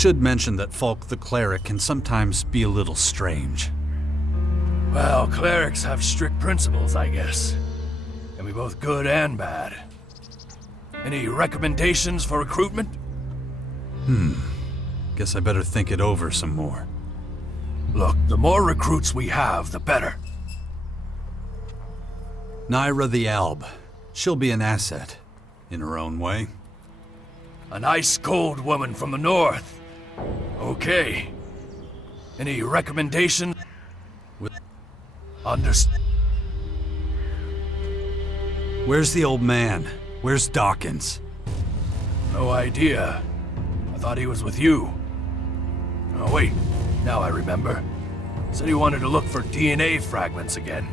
should mention that Falk the Cleric can sometimes be a little strange. Well, clerics have strict principles, I guess. Can be both good and bad. Any recommendations for recruitment? Guess I better think it over some more. Look, the more recruits we have, the better. Naira the Alb. She'll be an asset, in her own way. A nice cold woman from the north. Okay. Any recommendations? Understand. Where's the old man? Where's Dawkins? No idea. I thought he was with you. Oh wait, now I remember. Said he wanted to look for DNA fragments again.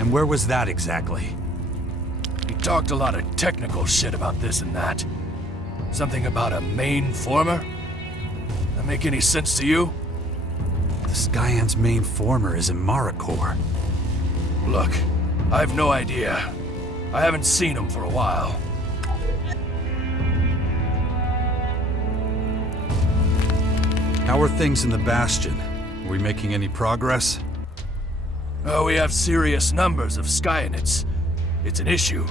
And where was that exactly? He talked a lot of technical shit about this and that. Something about a main former? That make any sense to you? The Skyant's main former is in Marikor. Look, I have no idea. I haven't seen him for a while. How are things in the Bastion? Are we making any progress? Oh, we have serious numbers of Skyanids. It's an issue.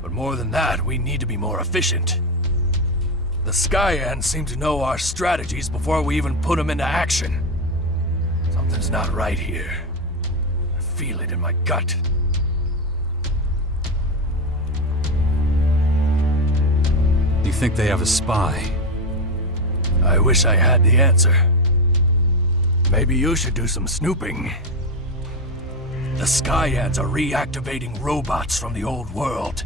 But more than that, we need to be more efficient. The Skyans seem to know our strategies before we even put them into action. Something's not right here. I feel it in my gut. You think they have a spy? I wish I had the answer. Maybe you should do some snooping. The Skyans are reactivating robots from the old world.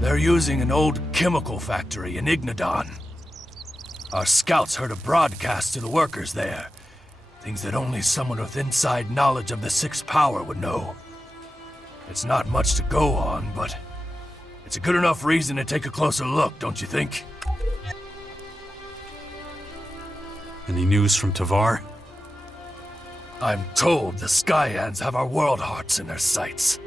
They're using an old chemical factory in Ignadon. Our scouts heard a broadcast to the workers there. Things that only someone with inside knowledge of the Sixth Power would know. It's not much to go on, but it's a good enough reason to take a closer look, don't you think? Any news from Tavar? I'm told the Skyans have our world hearts in their sights.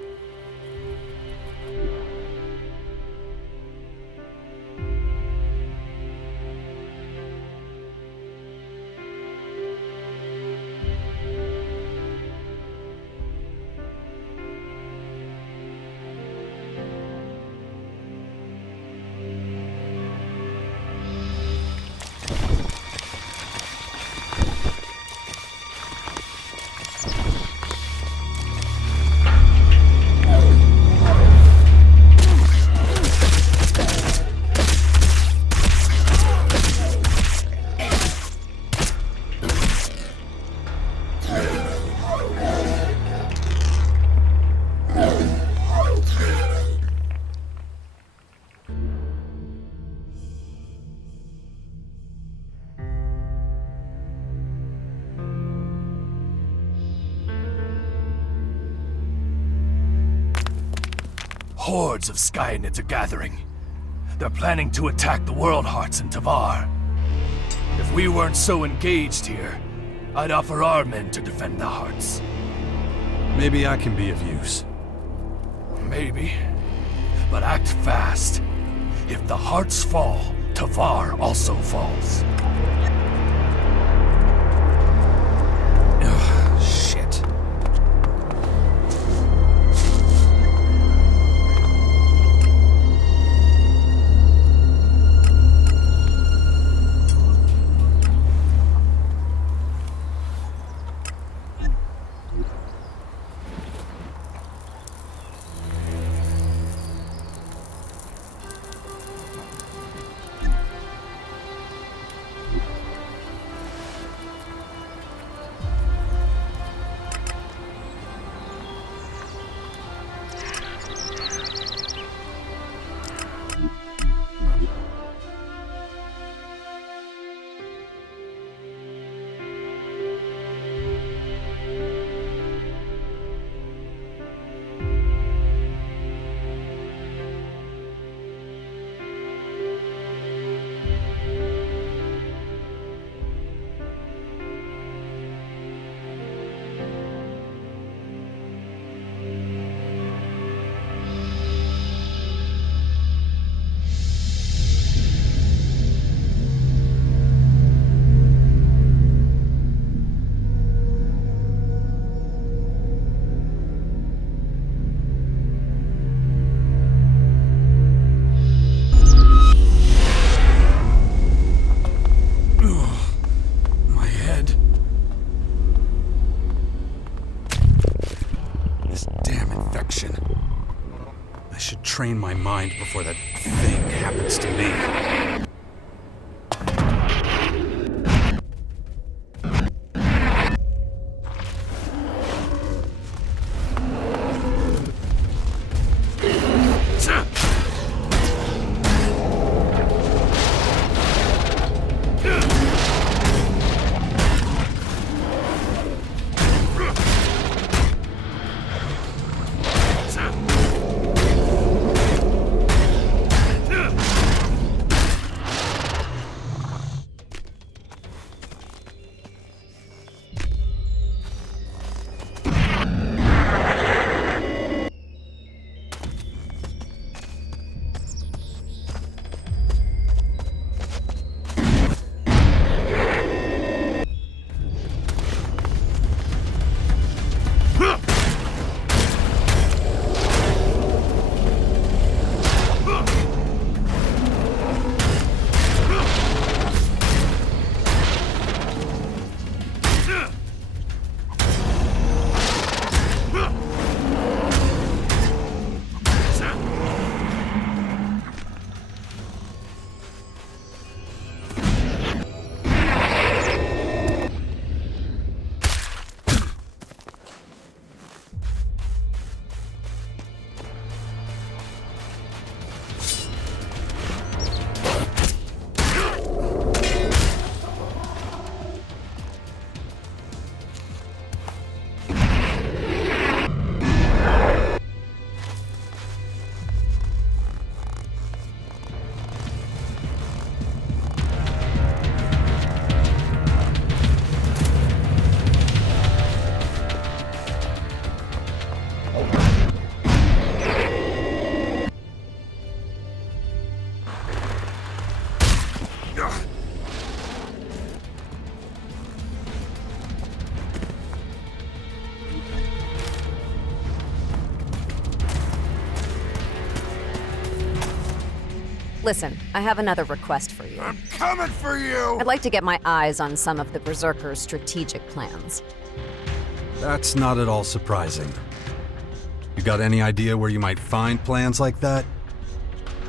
Hordes of Skyanids are gathering. They're planning to attack the World Hearts in Tavar. If we weren't so engaged here, I'd offer our men to defend the Hearts. Maybe I can be of use. Maybe. But act fast. If the Hearts fall, Tavar also falls. Ugh, shit. train my mind before that thing happens to me. Listen, I have another request for you. I'm coming for you! I'd like to get my eyes on some of the Berserkers' strategic plans. That's not at all surprising. You got any idea where you might find plans like that?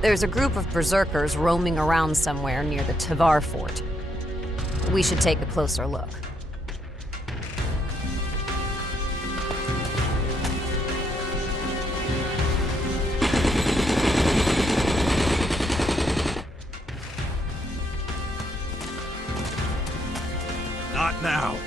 There's a group of Berserkers roaming around somewhere near the Tavar Fort. We should take a closer look. Not now.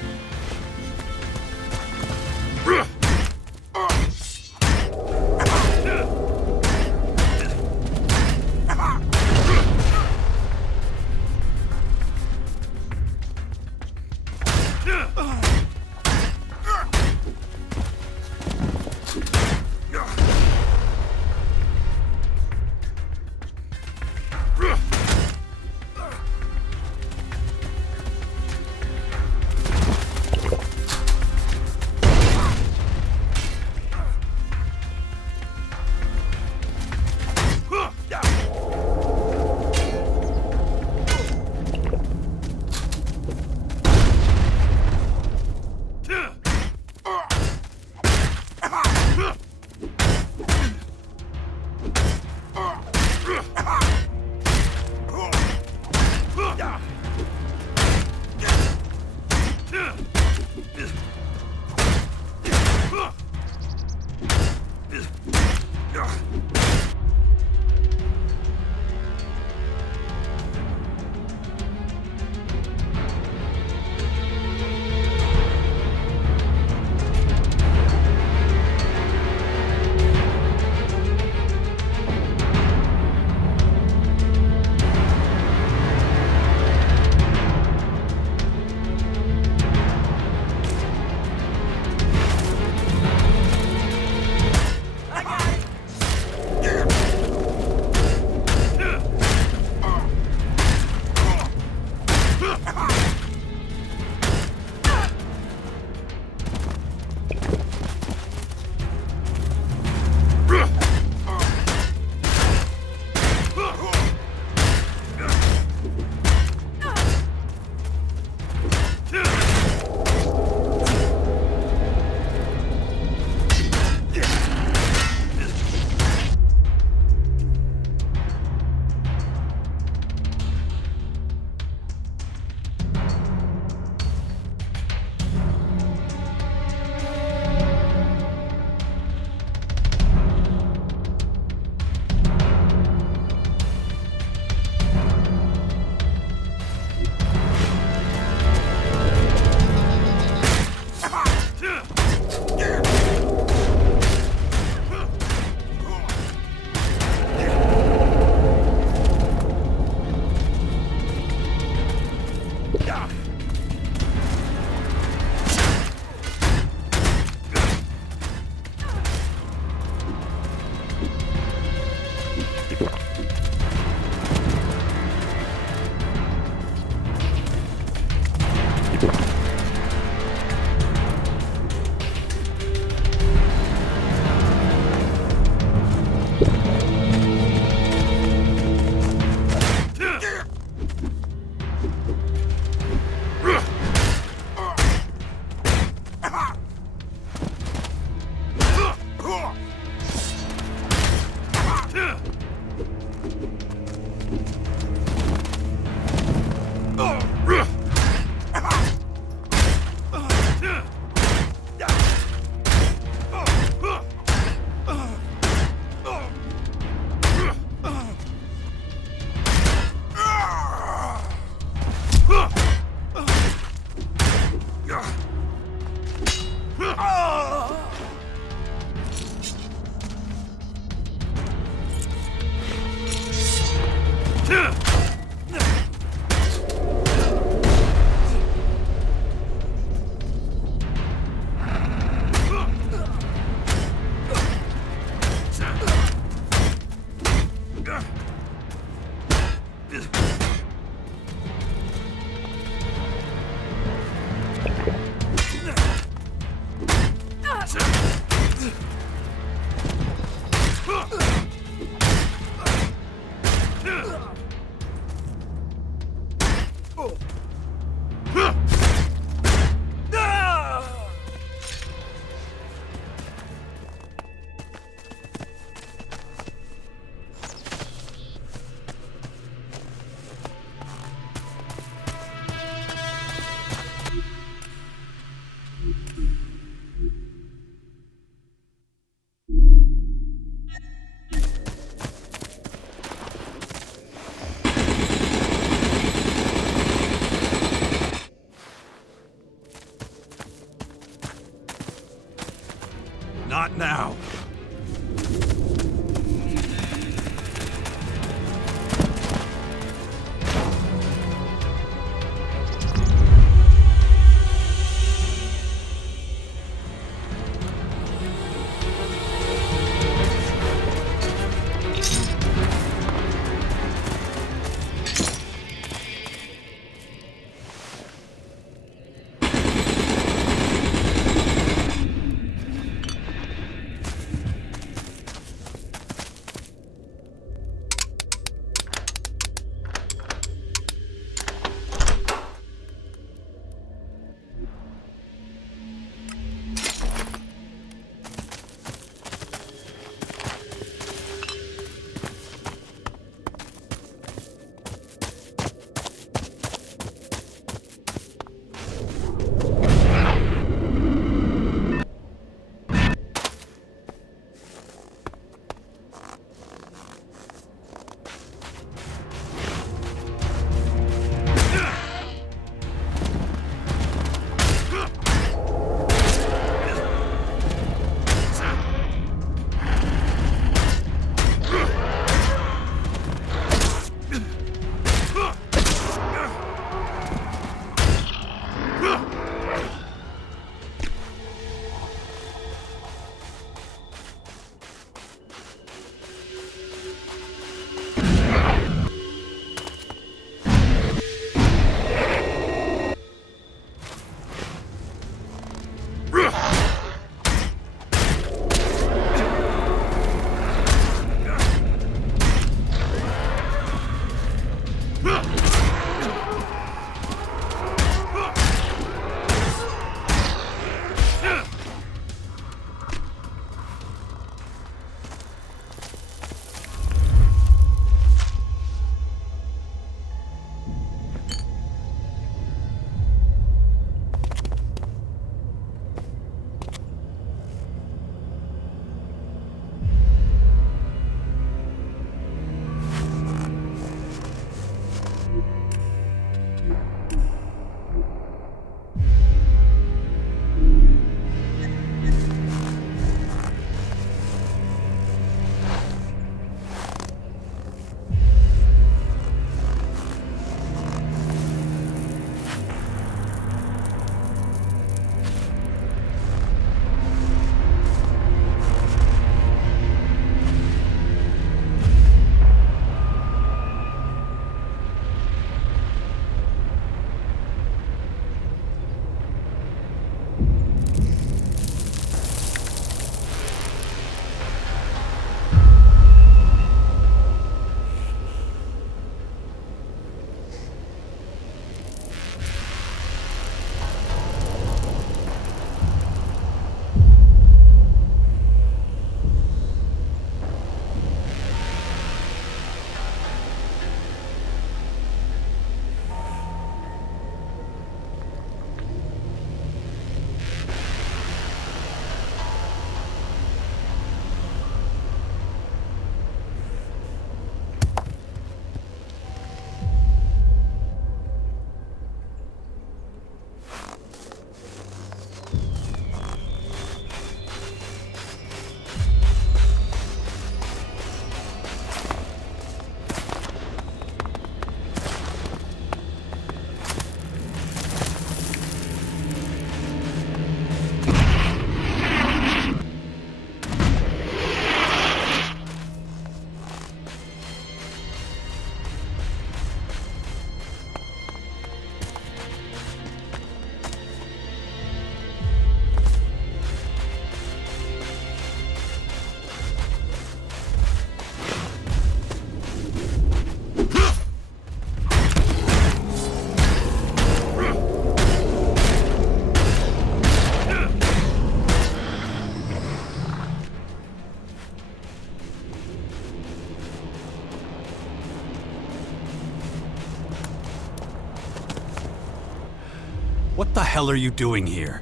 What the hell are you doing here?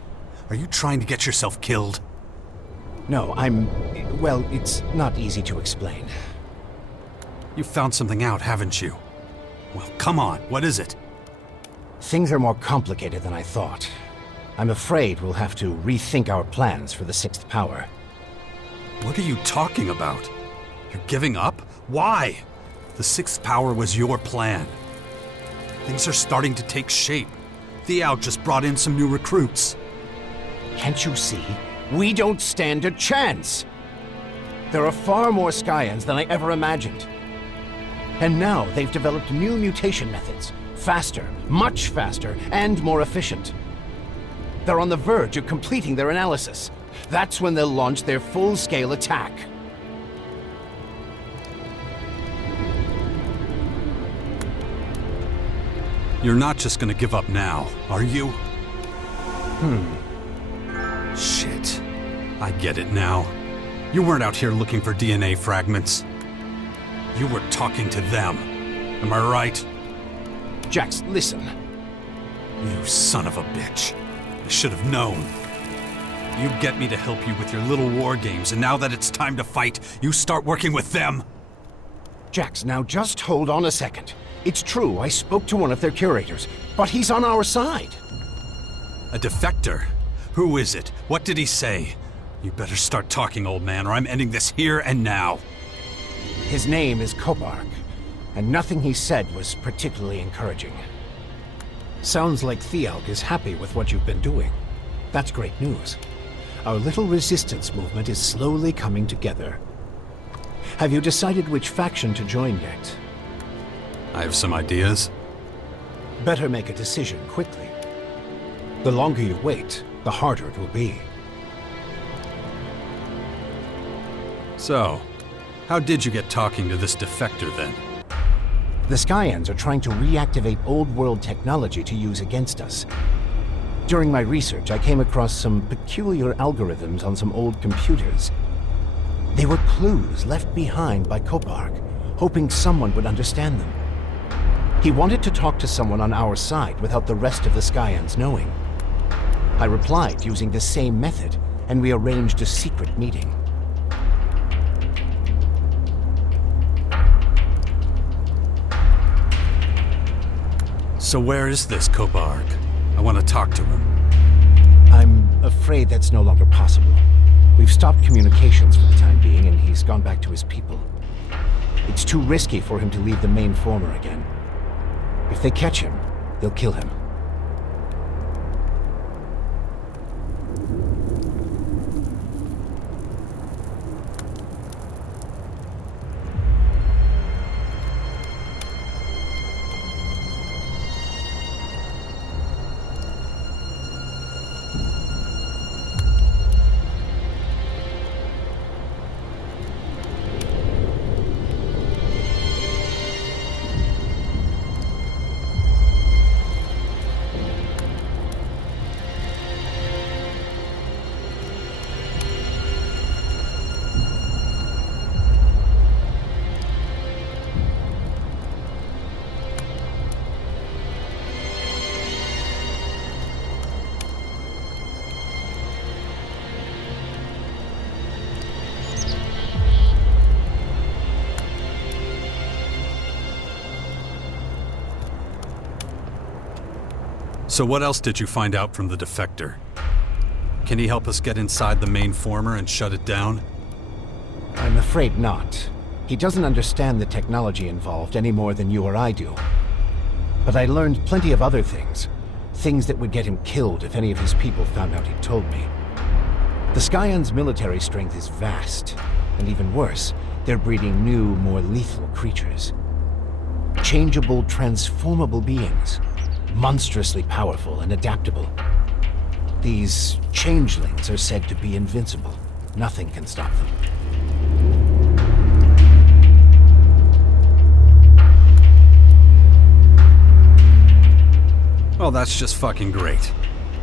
Are you trying to get yourself killed? No, well, it's not easy to explain. You found something out, haven't you? Well, come on, what is it? Things are more complicated than I thought. I'm afraid we'll have to rethink our plans for the sixth power. What are you talking about? You're giving up? Why? The sixth power was your plan. Things are starting to take shape. Thiao just brought in some new recruits. Can't you see? We don't stand a chance! There are far more Skyans than I ever imagined. And now they've developed new mutation methods. Faster, much faster, and more efficient. They're on the verge of completing their analysis. That's when they'll launch their full-scale attack. You're not just gonna give up now, are you? Shit. I get it now. You weren't out here looking for DNA fragments. You were talking to them. Am I right? Jax, listen. You son of a bitch. I should have known. You get me to help you with your little war games, and now that it's time to fight, you start working with them. Jax, now just hold on a second. It's true, I spoke to one of their curators, but he's on our side. A defector? Who is it? What did he say? You better start talking, old man, or I'm ending this here and now. His name is Kopark, and nothing he said was particularly encouraging. Sounds like Thialk is happy with what you've been doing. That's great news. Our little resistance movement is slowly coming together. Have you decided which faction to join yet? I have some ideas. Better make a decision quickly. The longer you wait, the harder it will be. So, how did you get talking to this defector then? The Skyans are trying to reactivate old-world technology to use against us. During my research, I came across some peculiar algorithms on some old computers. They were clues left behind by Kopark, hoping someone would understand them. He wanted to talk to someone on our side without the rest of the Skyans knowing. I replied using the same method, and we arranged a secret meeting. So where is this Kopark? I want to talk to him. I'm afraid that's no longer possible. We've stopped communications for the time being, and he's gone back to his people. It's too risky for him to leave the main former again. If they catch him, they'll kill him. So what else did you find out from the defector? Can he help us get inside the main former and shut it down? I'm afraid not. He doesn't understand the technology involved any more than you or I do. But I learned plenty of other things. Things that would get him killed if any of his people found out he'd told me. The Skyans' military strength is vast, and even worse, they're breeding new, more lethal creatures. Changeable, transformable beings. Monstrously powerful and adaptable. These changelings are said to be invincible. Nothing can stop them. Well, that's just fucking great.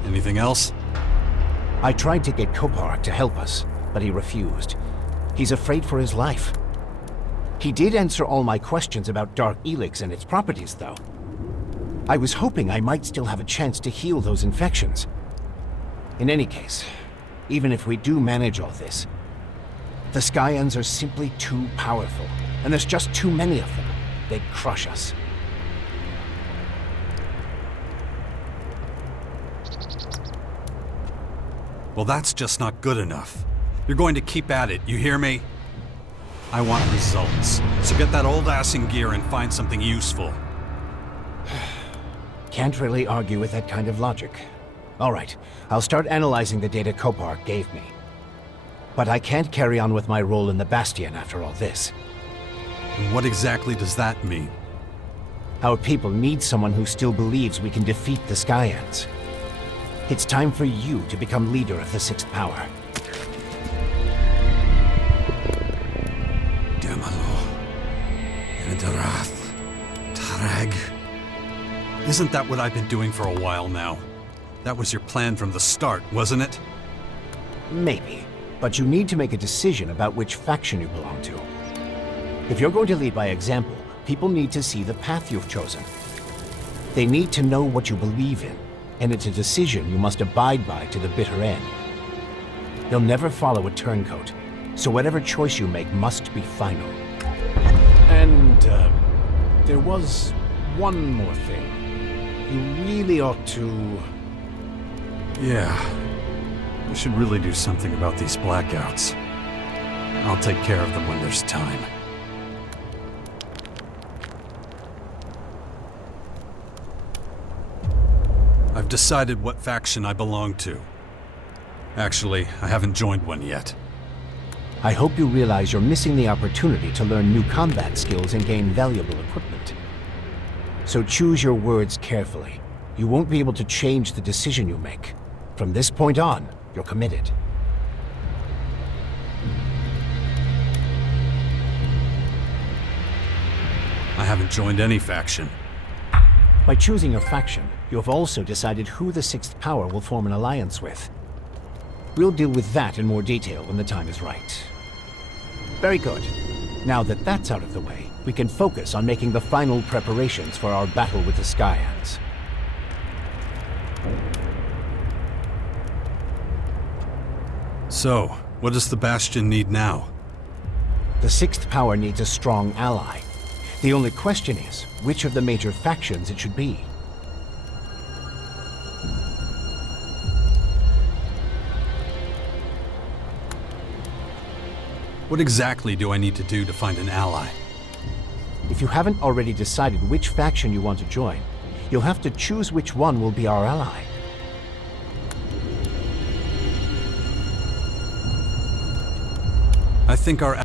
Anything else? I tried to get Kopark to help us, but he refused. He's afraid for his life. He did answer all my questions about Dark Elex and its properties, though. I was hoping I might still have a chance to heal those infections. In any case, even if we do manage all this, the Skyans are simply too powerful, and there's just too many of them. They'd crush us. Well, that's just not good enough. You're going to keep at it, you hear me? I want results. So get that old ass in gear and find something useful. Can't really argue with that kind of logic. All right, I'll start analyzing the data Kopar gave me. But I can't carry on with my role in the Bastion after all this. And what exactly does that mean? Our people need someone who still believes we can defeat the Skyans. It's time for you to become leader of the Sixth Power. Demalo. Enedarath. Tarag. Isn't that what I've been doing for a while now? That was your plan from the start, wasn't it? Maybe. But you need to make a decision about which faction you belong to. If you're going to lead by example, people need to see the path you've chosen. They need to know what you believe in, and it's a decision you must abide by to the bitter end. They'll never follow a turncoat, so whatever choice you make must be final. And, there was one more thing. You really ought to... Yeah. We should really do something about these blackouts. I'll take care of them when there's time. I've decided what faction I belong to. Actually, I haven't joined one yet. I hope you realize you're missing the opportunity to learn new combat skills and gain valuable equipment. So choose your words carefully. You won't be able to change the decision you make. From this point on, you're committed. I haven't joined any faction. By choosing your faction, you have also decided who the Sixth Power will form an alliance with. We'll deal with that in more detail when the time is right. Very good. Now that that's out of the way, we can focus on making the final preparations for our battle with the Skyans. So, what does the Bastion need now? The Sixth Power needs a strong ally. The only question is, which of the major factions it should be. What exactly do I need to do to find an ally? If you haven't already decided which faction you want to join, you'll have to choose which one will be our ally. I think our...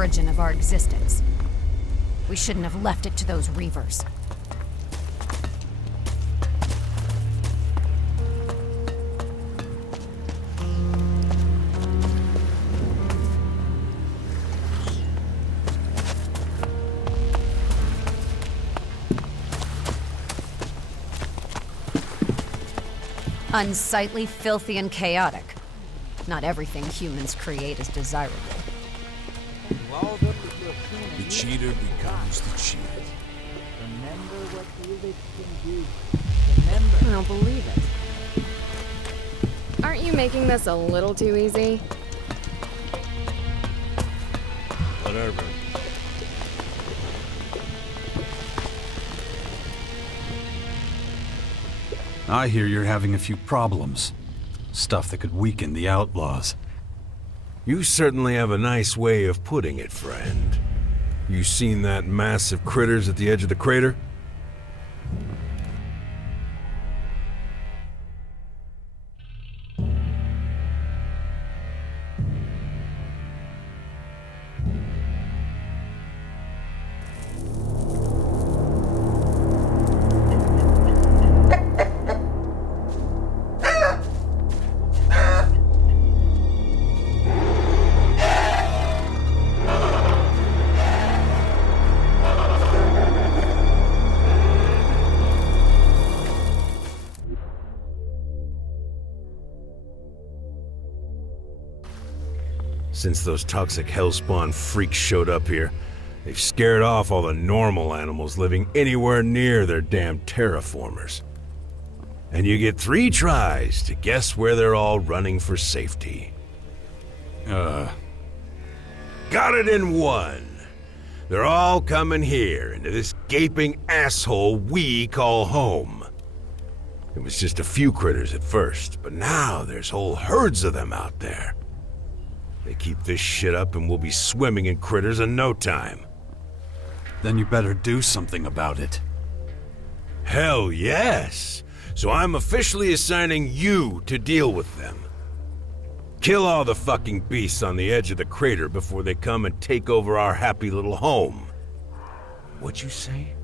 origin of our existence. We shouldn't have left it to those Reavers. Unsightly, filthy, and chaotic. Not everything humans create is desirable. The cheater becomes the cheated. Remember what Elex can do. Remember. I don't believe it. Aren't you making this a little too easy? Whatever. I hear you're having a few problems. Stuff that could weaken the outlaws. You certainly have a nice way of putting it, friend. You seen that mass of critters at the edge of the crater? Since those toxic hellspawn freaks showed up here, they've scared off all the normal animals living anywhere near their damn terraformers. And you get 3 tries to guess where they're all running for safety. Got it in 1. They're all coming here, into this gaping asshole we call home. It was just a few critters at first, but now there's whole herds of them out there. They keep this shit up and we'll be swimming in critters in no time. Then you better do something about it. Hell yes! So I'm officially assigning you to deal with them. Kill all the fucking beasts on the edge of the crater before they come and take over our happy little home. What'd you say?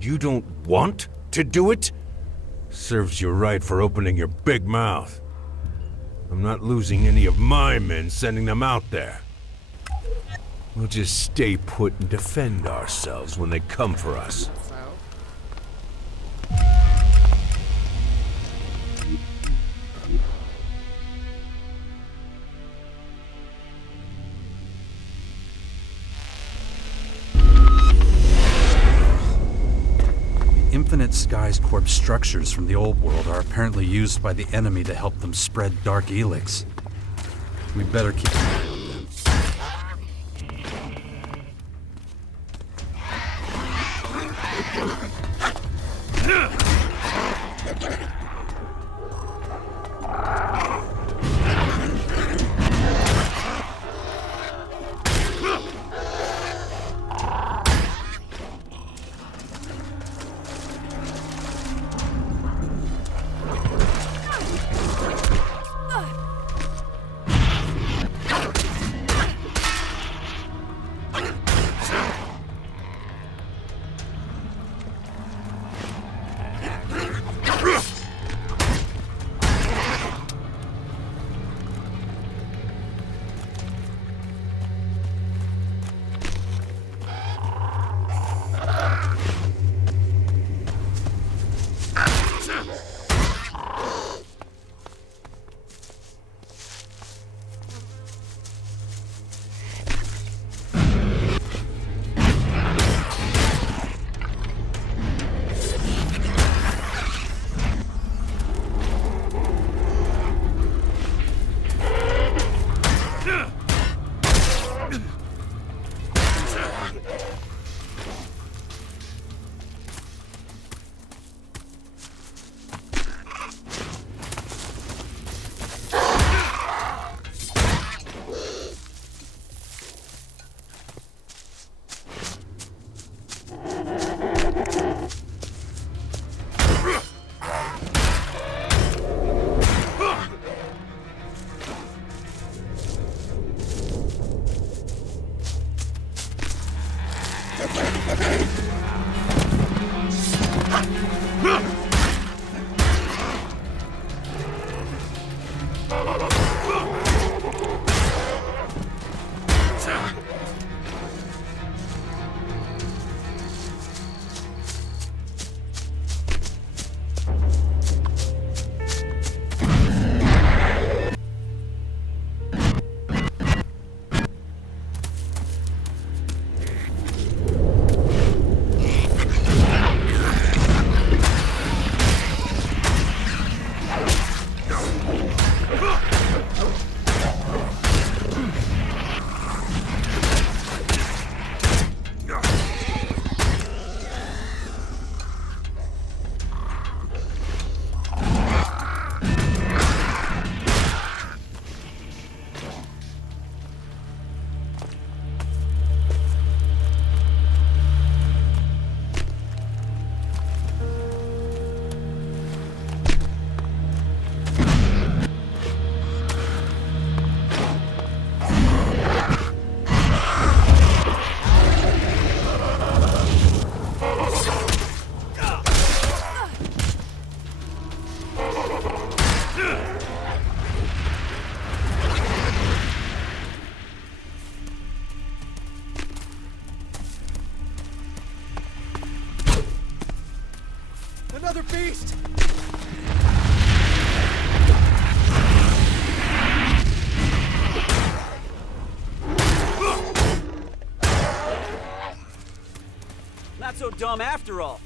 You don't want to do it? Serves you right for opening your big mouth. I'm not losing any of my men sending them out there. We'll just stay put and defend ourselves when they come for us. Infinite Skies Corp structures from the old world are apparently used by the enemy to help them spread dark Elex. We better keep an eye on them. Another beast! Not so dumb after all.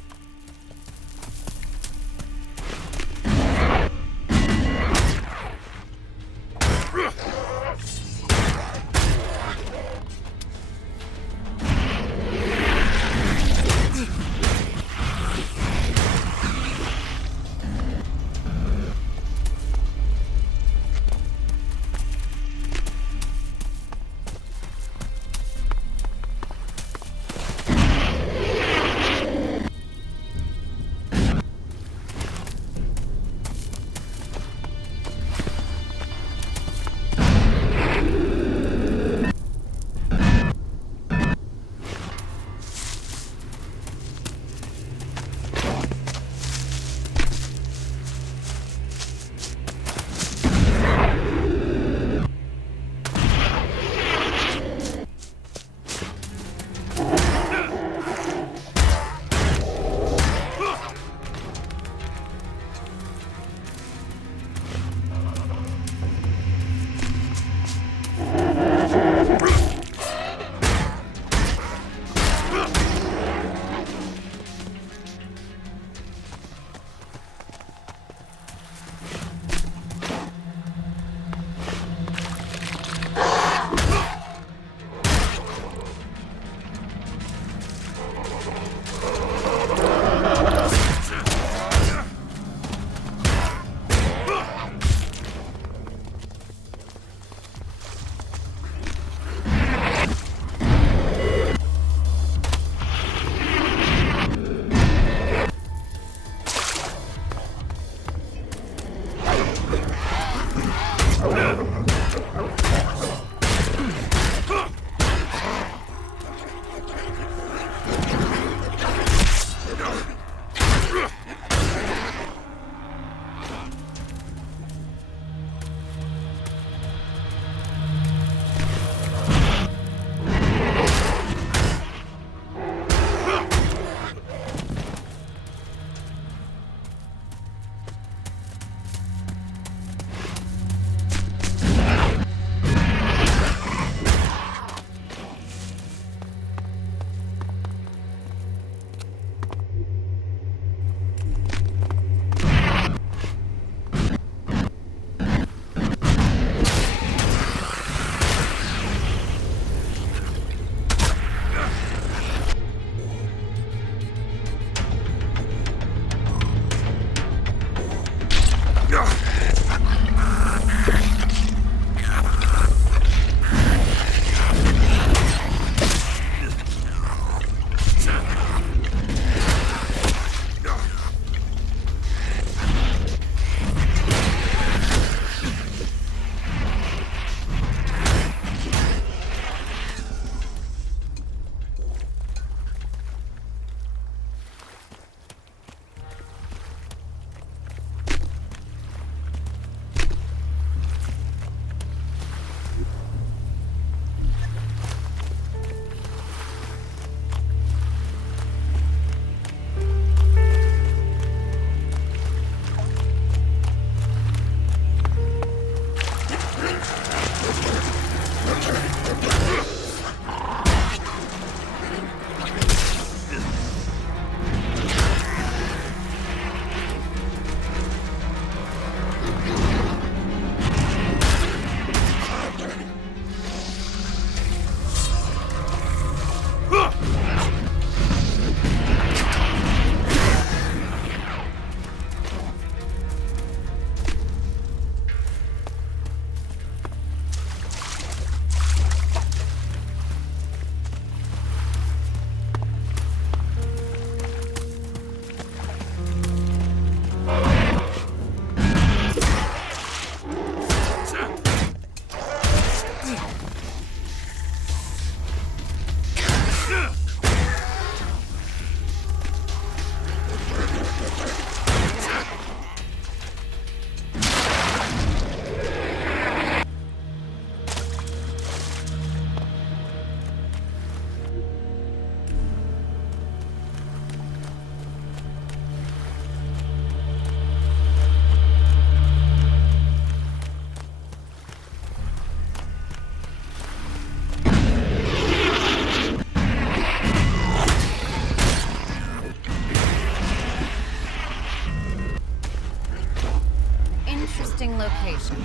location.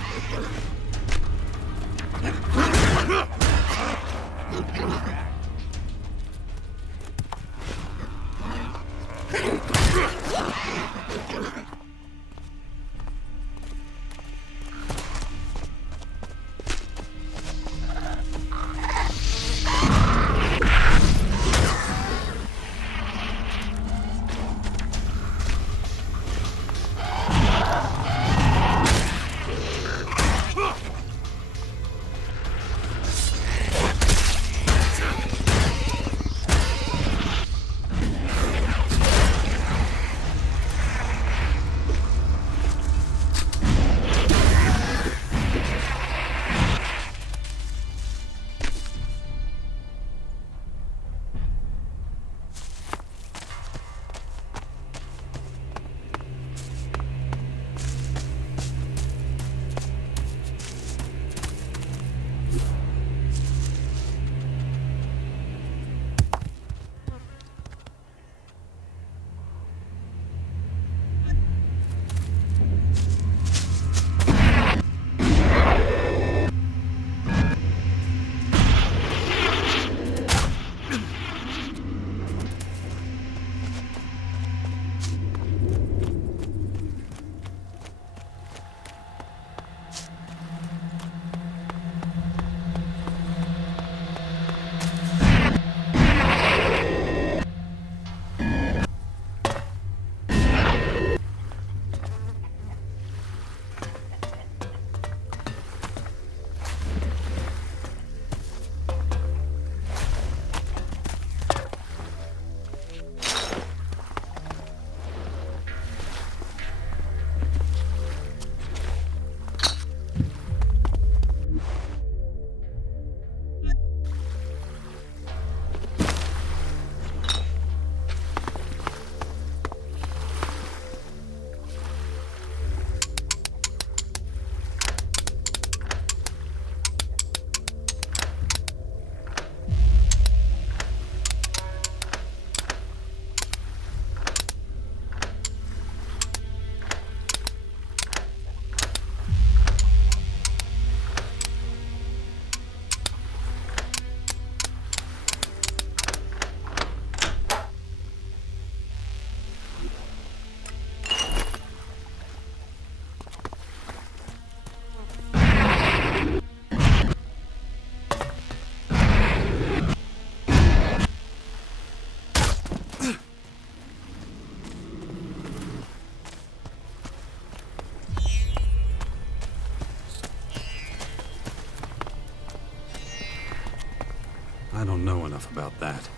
I don't know enough about that.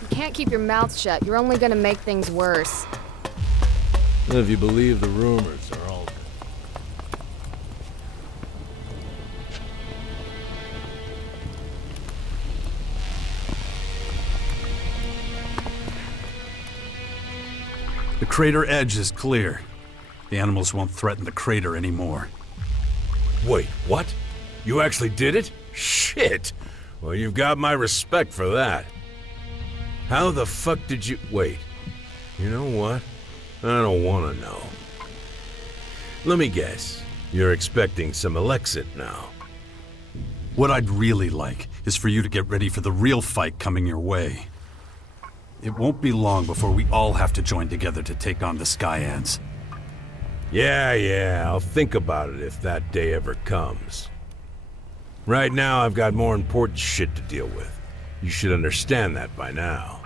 You can't keep your mouth shut. You're only gonna make things worse. If you believe the rumors are all... The crater edge is clear. The animals won't threaten the crater anymore. Wait, what? You actually did it? Shit! Well, you've got my respect for that. How the fuck did you... Wait. You know what? I don't want to know. Let me guess. You're expecting some Elexit now. What I'd really like is for you to get ready for the real fight coming your way. It won't be long before we all have to join together to take on the Sky Ants. Yeah, I'll think about it if that day ever comes. Right now, I've got more important shit to deal with. You should understand that by now.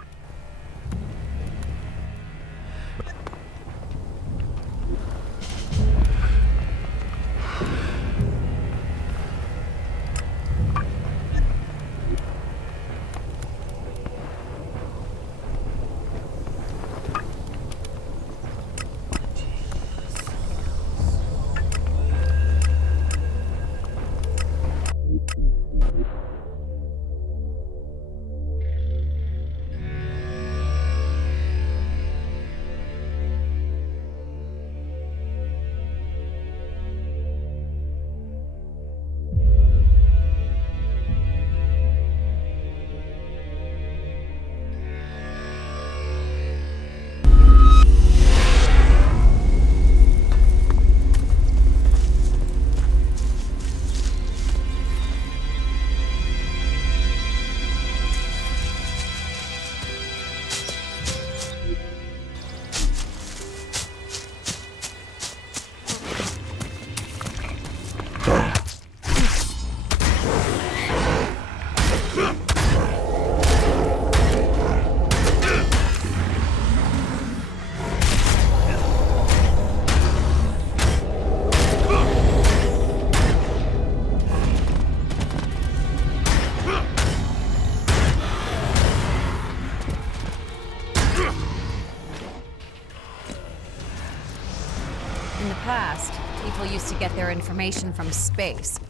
In the past, people used to get their information from space.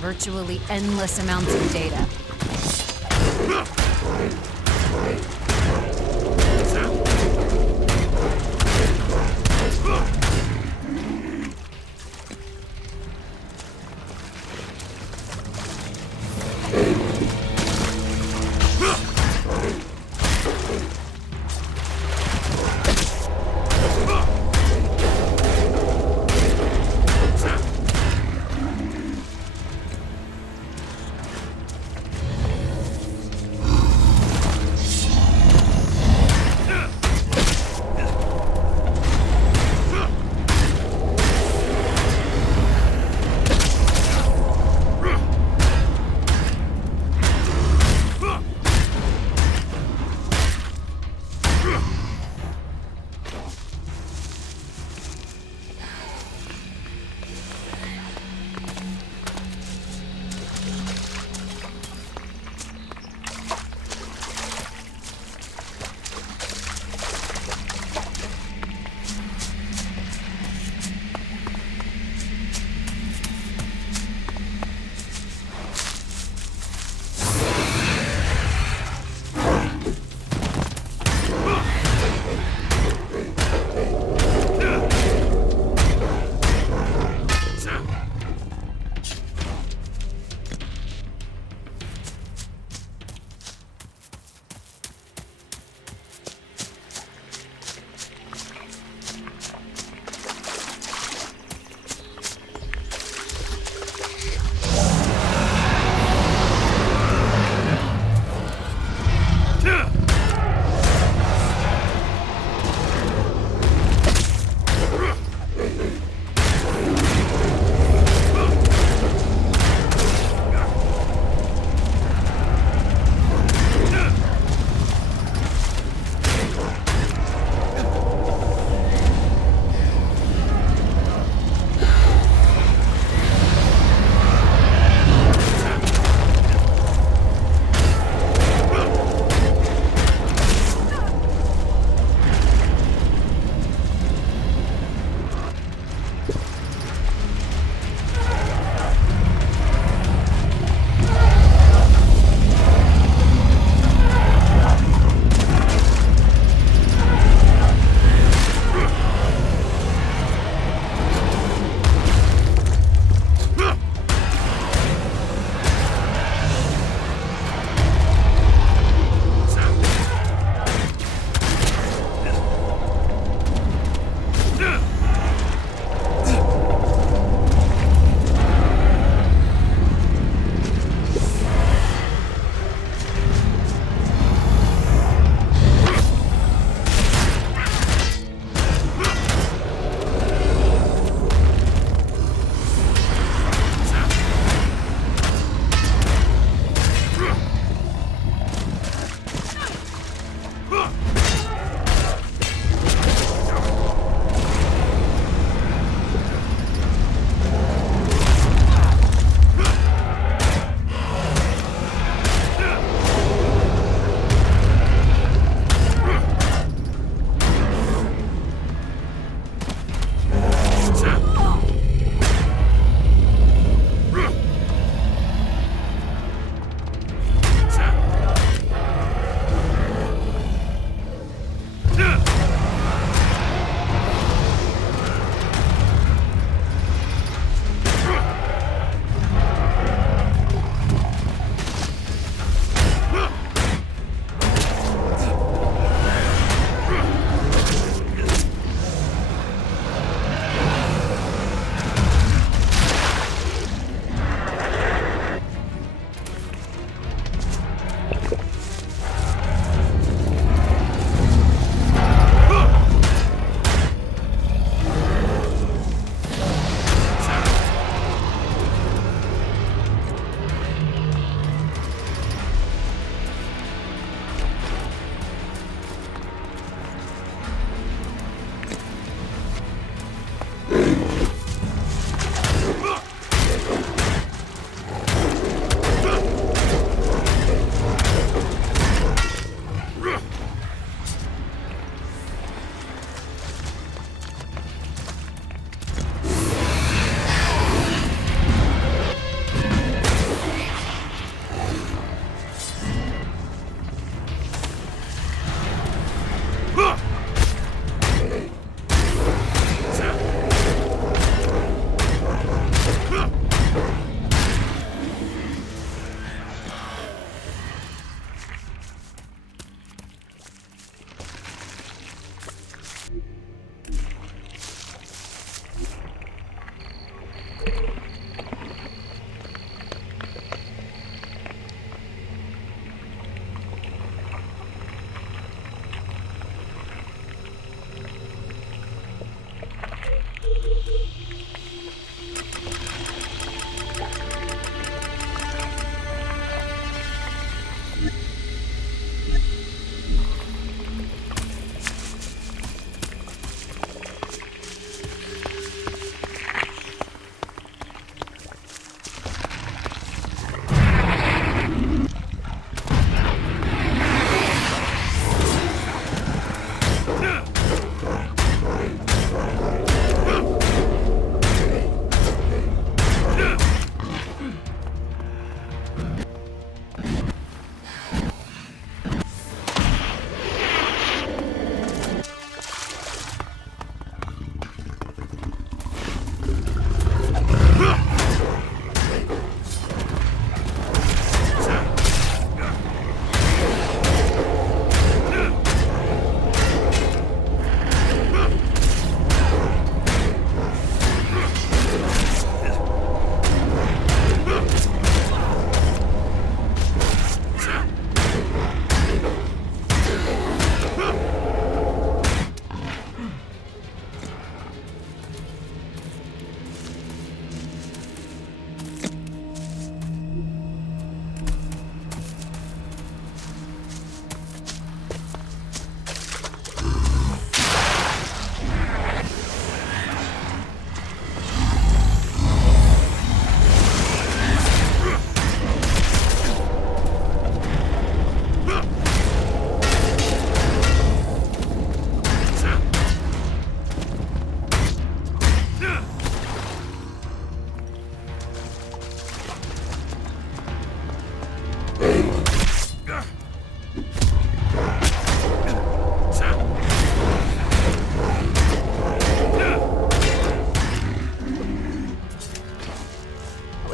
Virtually endless amounts of data.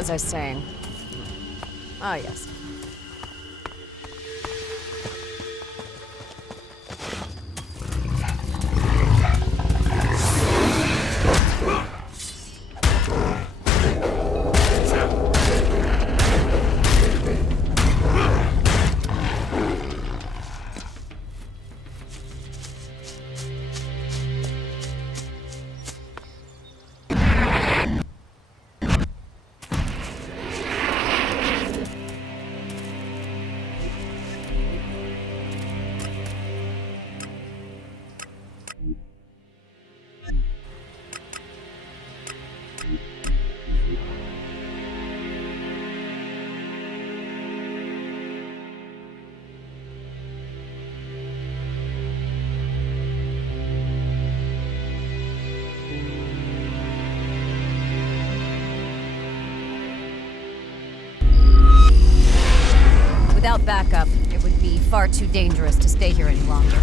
was I saying? Ah, yes. Without backup, it would be far too dangerous to stay here any longer.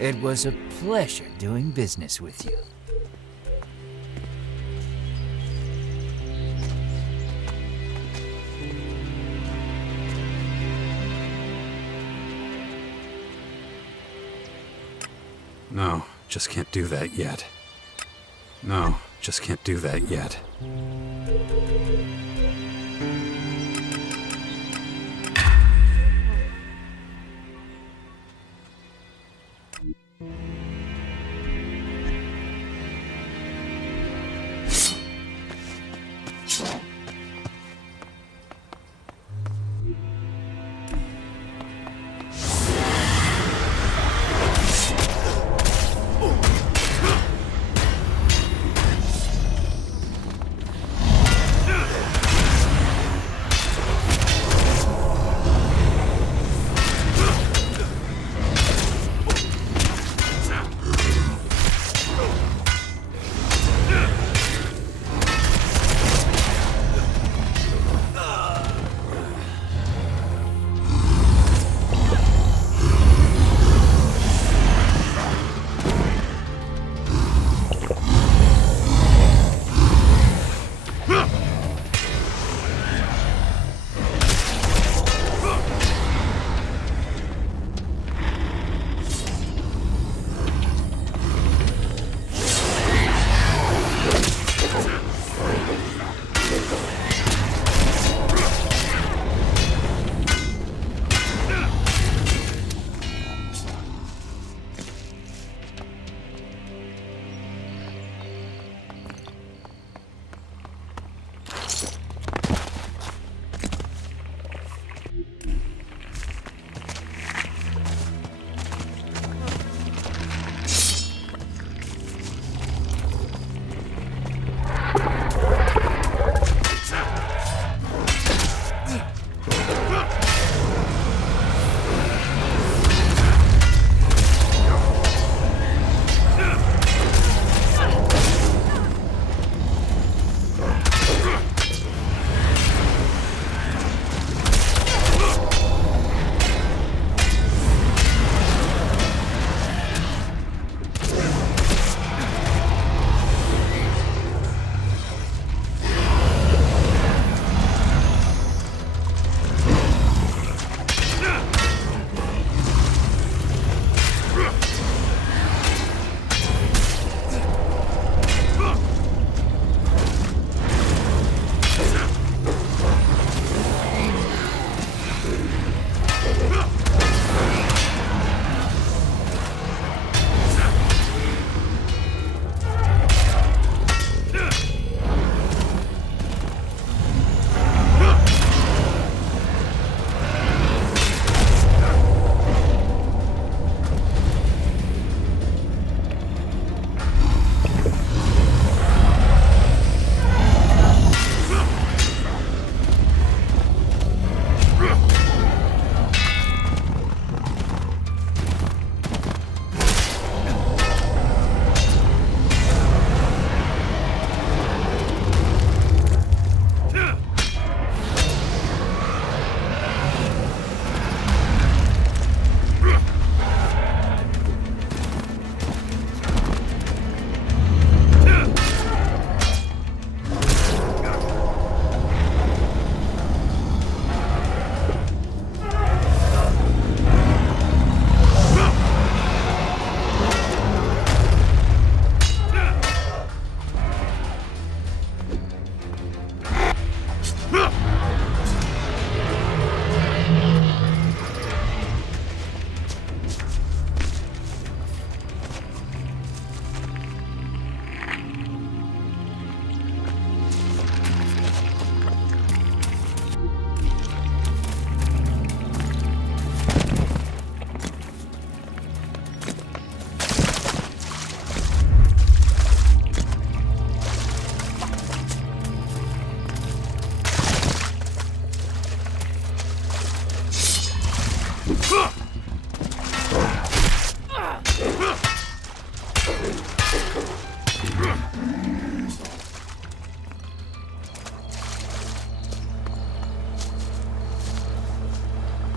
It was a pleasure doing business with you. No, just can't do that yet. No, just can't do that yet.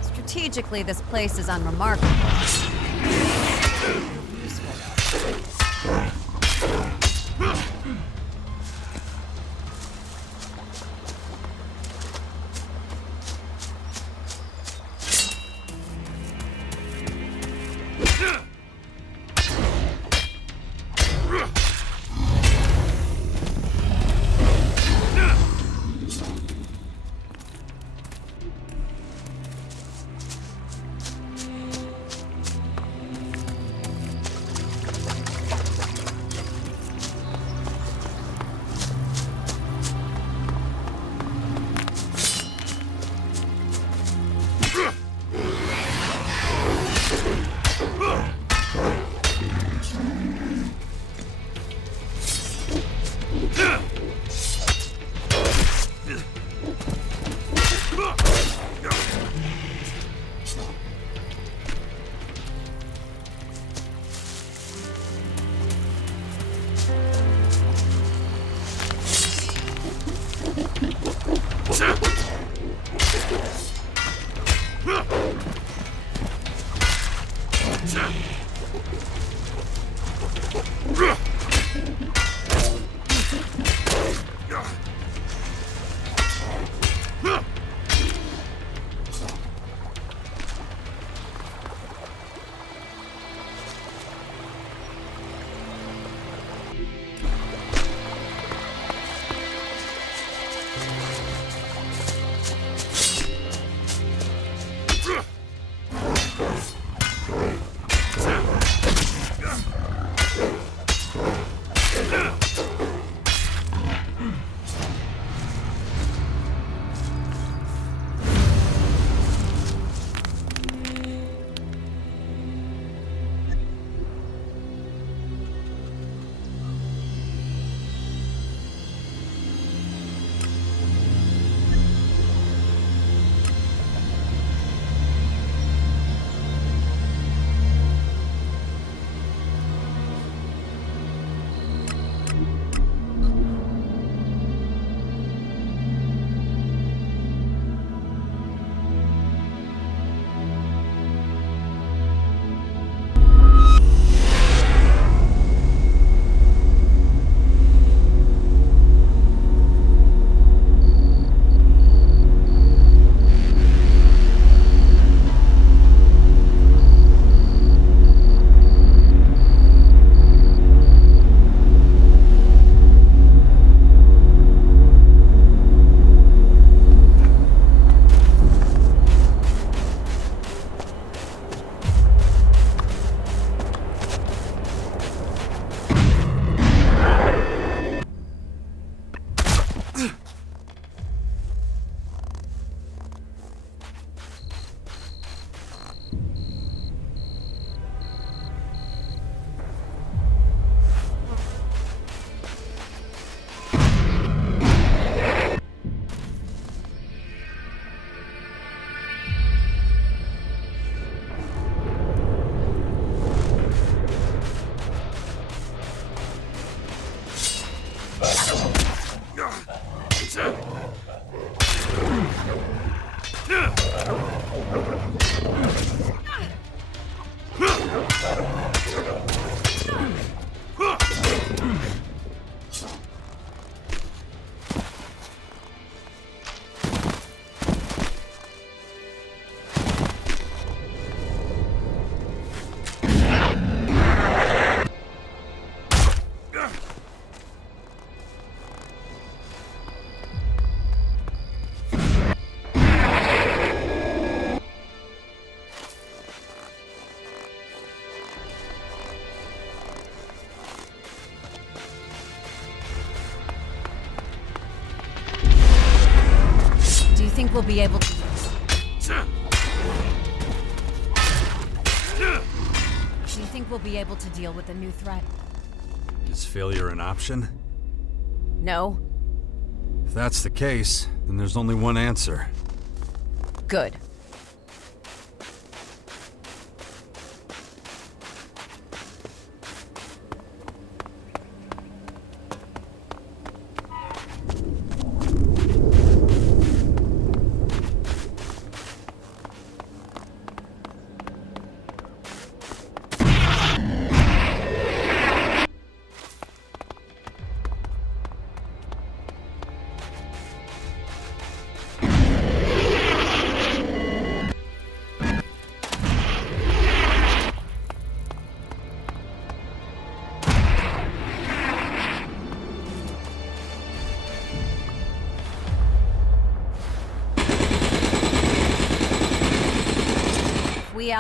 Strategically, this place is unremarkable. think we'll be able to... Do you think we'll be able to deal with the new threat? Is failure an option? No? If that's the case, then there's only one answer. Good.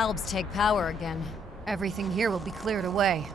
valves take power again, everything here will be cleared away.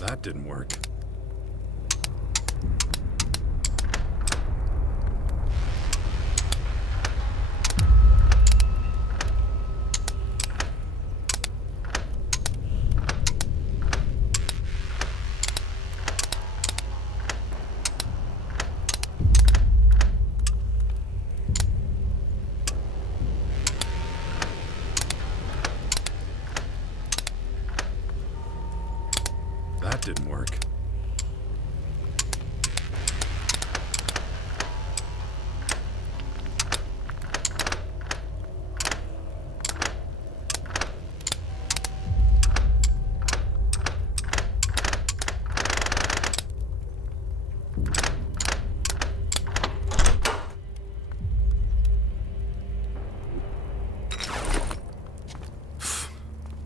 That didn't work. That didn't work.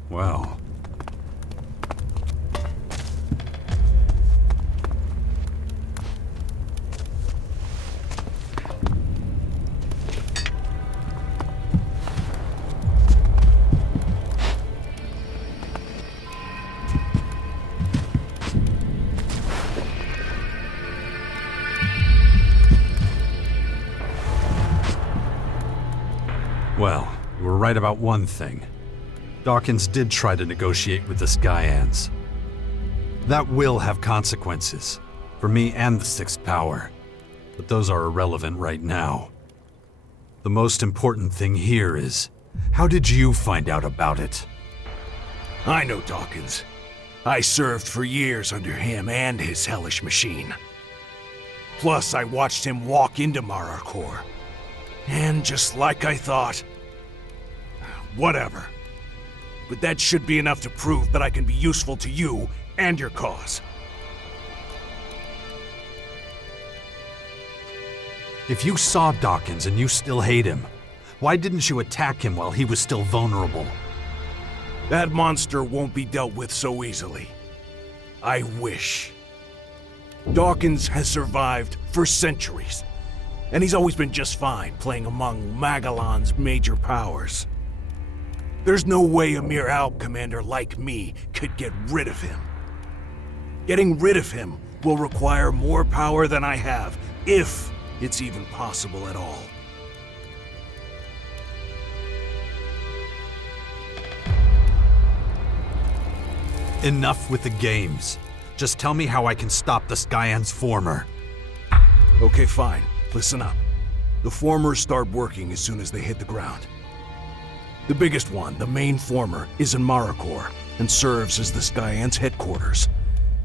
Well. Well, you were right about one thing. Dawkins did try to negotiate with the Skyans. That will have consequences, for me and the Sixth Power, but those are irrelevant right now. The most important thing here is, how did you find out about it? I know Dawkins. I served for years under him and his hellish machine. Plus, I watched him walk into Mararkor. And just like I thought... Whatever. But that should be enough to prove that I can be useful to you and your cause. If you saw Dawkins and you still hate him, why didn't you attack him while he was still vulnerable? That monster won't be dealt with so easily. I wish. Dawkins has survived for centuries, and he's always been just fine playing among Magellan's major powers. There's no way a mere Alp commander like me could get rid of him. Getting rid of him will require more power than I have, if it's even possible at all. Enough with the games. Just tell me how I can stop the Skyans' former. Okay, fine. Listen up. The formers start working as soon as they hit the ground. The biggest one, the main former, is in Mararkor and serves as the Skyans' headquarters.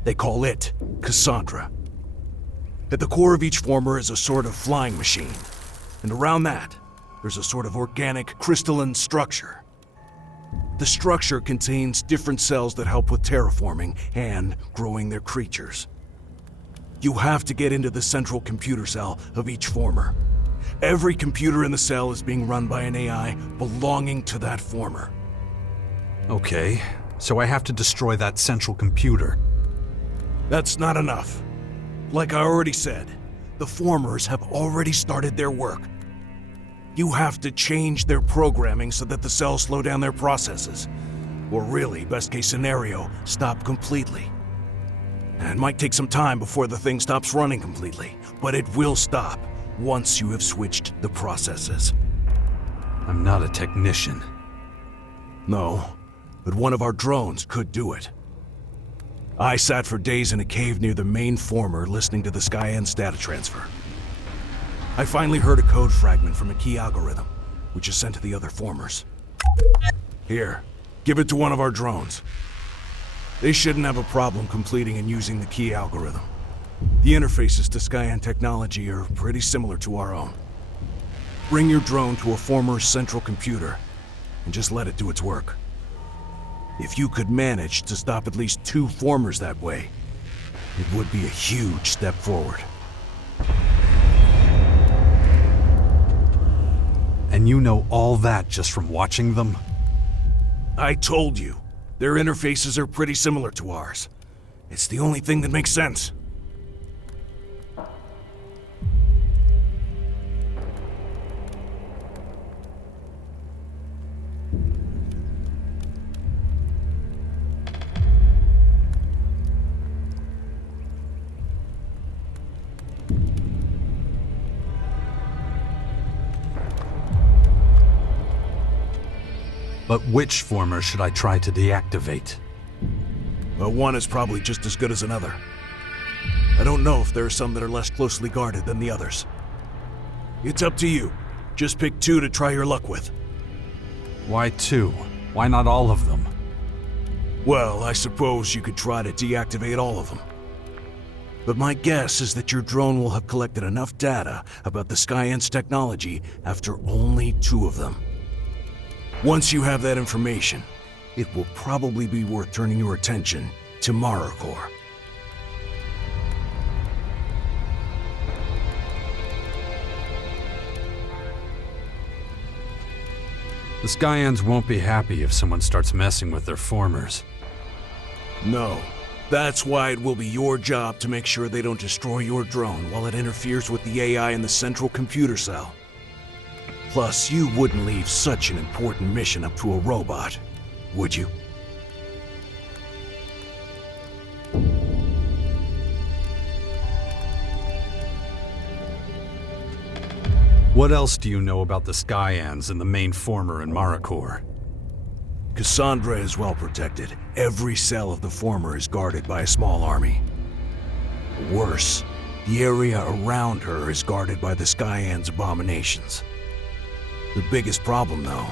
They call it Cassandra. At the core of each former is a sort of flying machine, and around that, there's a sort of organic crystalline structure. The structure contains different cells that help with terraforming and growing their creatures. You have to get into the central computer cell of each former. Every computer in the cell is being run by an AI belonging to that former. Okay, so I have to destroy that central computer. That's not enough. Like I already said, the formers have already started their work. You have to change their programming so that the cells slow down their processes. Or really, best case scenario, stop completely. It might take some time before the thing stops running completely, but it will stop once you have switched the processes. I'm not a technician. No, but one of our drones could do it. I sat for days in a cave near the main former listening to the Skyan's data transfer. I finally heard a code fragment from a key algorithm, which is sent to the other formers. Here, give it to one of our drones. They shouldn't have a problem completing and using the key algorithm. The interfaces to Skyan technology are pretty similar to our own. Bring your drone to a former's central computer, and just let it do its work. If you could manage to stop at least 2 formers that way, it would be a huge step forward. And you know all that just from watching them? I told you, their interfaces are pretty similar to ours. It's the only thing that makes sense. But which former should I try to deactivate? Well, one is probably just as good as another. I don't know if there are some that are less closely guarded than the others. It's up to you. Just pick 2 to try your luck with. Why 2? Why not all of them? Well, I suppose you could try to deactivate all of them. But my guess is that your drone will have collected enough data about the Skyan's technology after only 2 of them. Once you have that information, it will probably be worth turning your attention to Marikor. The Skyans won't be happy if someone starts messing with their formers. No. That's why it will be your job to make sure they don't destroy your drone while it interferes with the AI in the central computer cell. Plus, you wouldn't leave such an important mission up to a robot, would you? What else do you know about the Skyans and the main former in Marikor? Cassandra is well protected. Every cell of the former is guarded by a small army. Worse, the area around her is guarded by the Skyan's abominations. The biggest problem, though,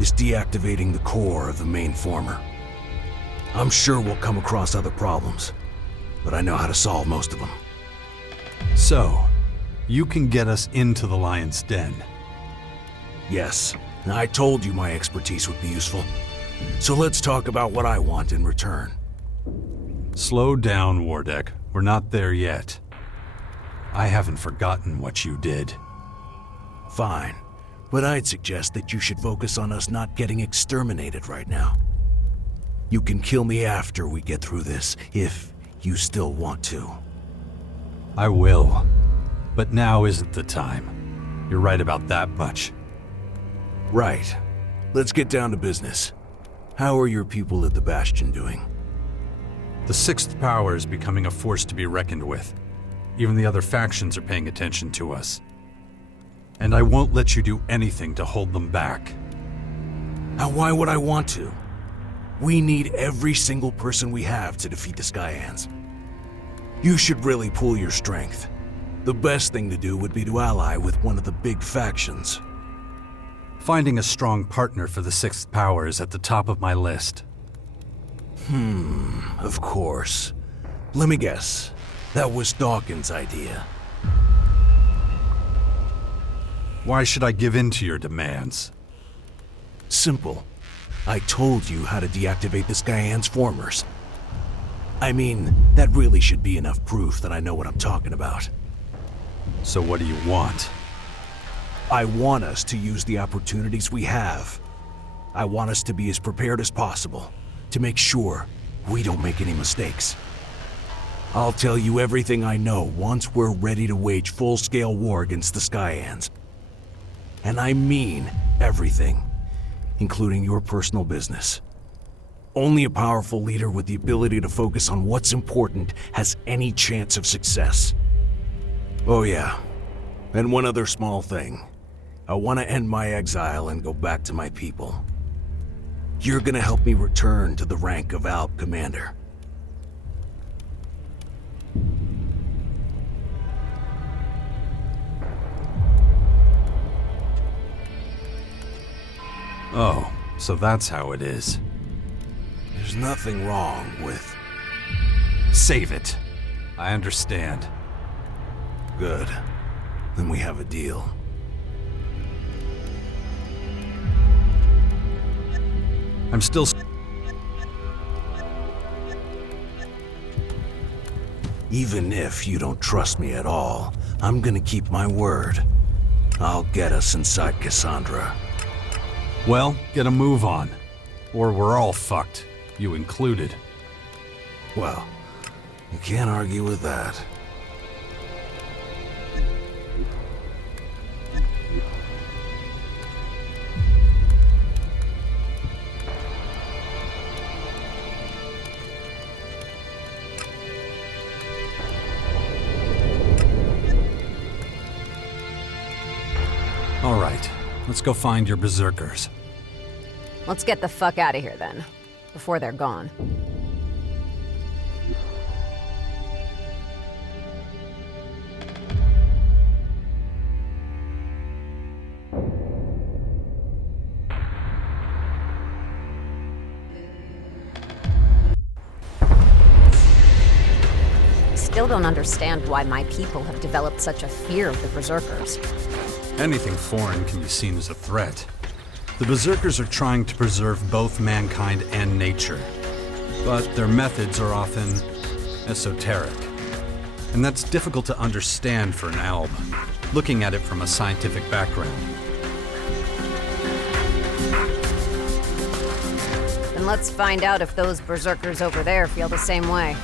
is deactivating the core of the main former. I'm sure we'll come across other problems, but I know how to solve most of them. So, you can get us into the Lion's Den. Yes, I told you my expertise would be useful. So let's talk about what I want in return. Slow down, Wardek. We're not there yet. I haven't forgotten what you did. Fine. But I'd suggest that you should focus on us not getting exterminated right now. You can kill me after we get through this, if you still want to. I will. But now isn't the time. You're right about that much. Right. Let's get down to business. How are your people at the Bastion doing? The 6th Power is becoming a force to be reckoned with. Even the other factions are paying attention to us. And I won't let you do anything to hold them back. Now, why would I want to? We need every single person we have to defeat the Skyans. You should really pool your strength. The best thing to do would be to ally with one of the big factions. Finding a strong partner for the 6th Power is at the top of my list. Of course. Let me guess. That was Dawkins' idea. Why should I give in to your demands? Simple. I told you how to deactivate the Skyan's formers. I mean, that really should be enough proof that I know what I'm talking about. So what do you want? I want us to use the opportunities we have. I want us to be as prepared as possible, to make sure we don't make any mistakes. I'll tell you everything I know once we're ready to wage full-scale war against the Skyans. And I mean everything, including your personal business. Only a powerful leader with the ability to focus on what's important has any chance of success. Oh yeah, and one other small thing. I want to end my exile and go back to my people. You're gonna help me return to the rank of Alp Commander. Oh, so that's how it is. There's nothing wrong with... Save it. I understand. Good. Then we have a deal. I'm still... Even if you don't trust me at all, I'm gonna keep my word. I'll get us inside Cassandra. Well, get a move on. Or we're all fucked. You included. Well, you can't argue with that. All right, let's go find your berserkers. Let's get the fuck out of here then, before they're gone. Still don't understand why my people have developed such a fear of the berserkers. Anything foreign can be seen as a threat. The berserkers are trying to preserve both mankind and nature, but their methods are often esoteric. And that's difficult to understand for an alb, looking at it from a scientific background. And let's find out if those berserkers over there feel the same way.